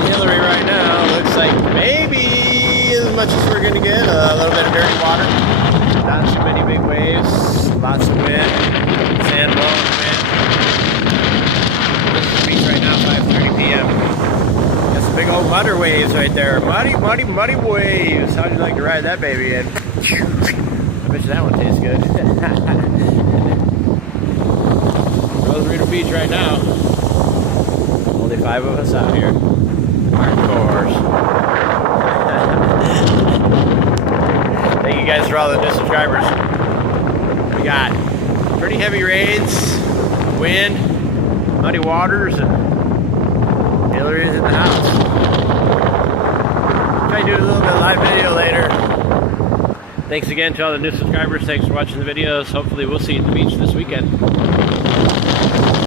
in Hilary right now. Looks like maybe as much as we're gonna get. A little bit of dirty water. Not too many big waves. Lots of wind. Sand blowing wind. This is the beach right now, 5:30 p.m. Got some big old mudder waves right there. Muddy, muddy, muddy waves. How'd you like to ride that baby in? I bet you that one tastes good. Rosarito Beach right now. Only 5 of us out here. Hardcores. Thank you guys for all the new subscribers. We got pretty heavy rains, wind, muddy waters, and Hilary's in the house. Try to do a little bit of live video later. Thanks again to all the new subscribers. Thanks for watching the videos. Hopefully we'll see you at the beach this weekend.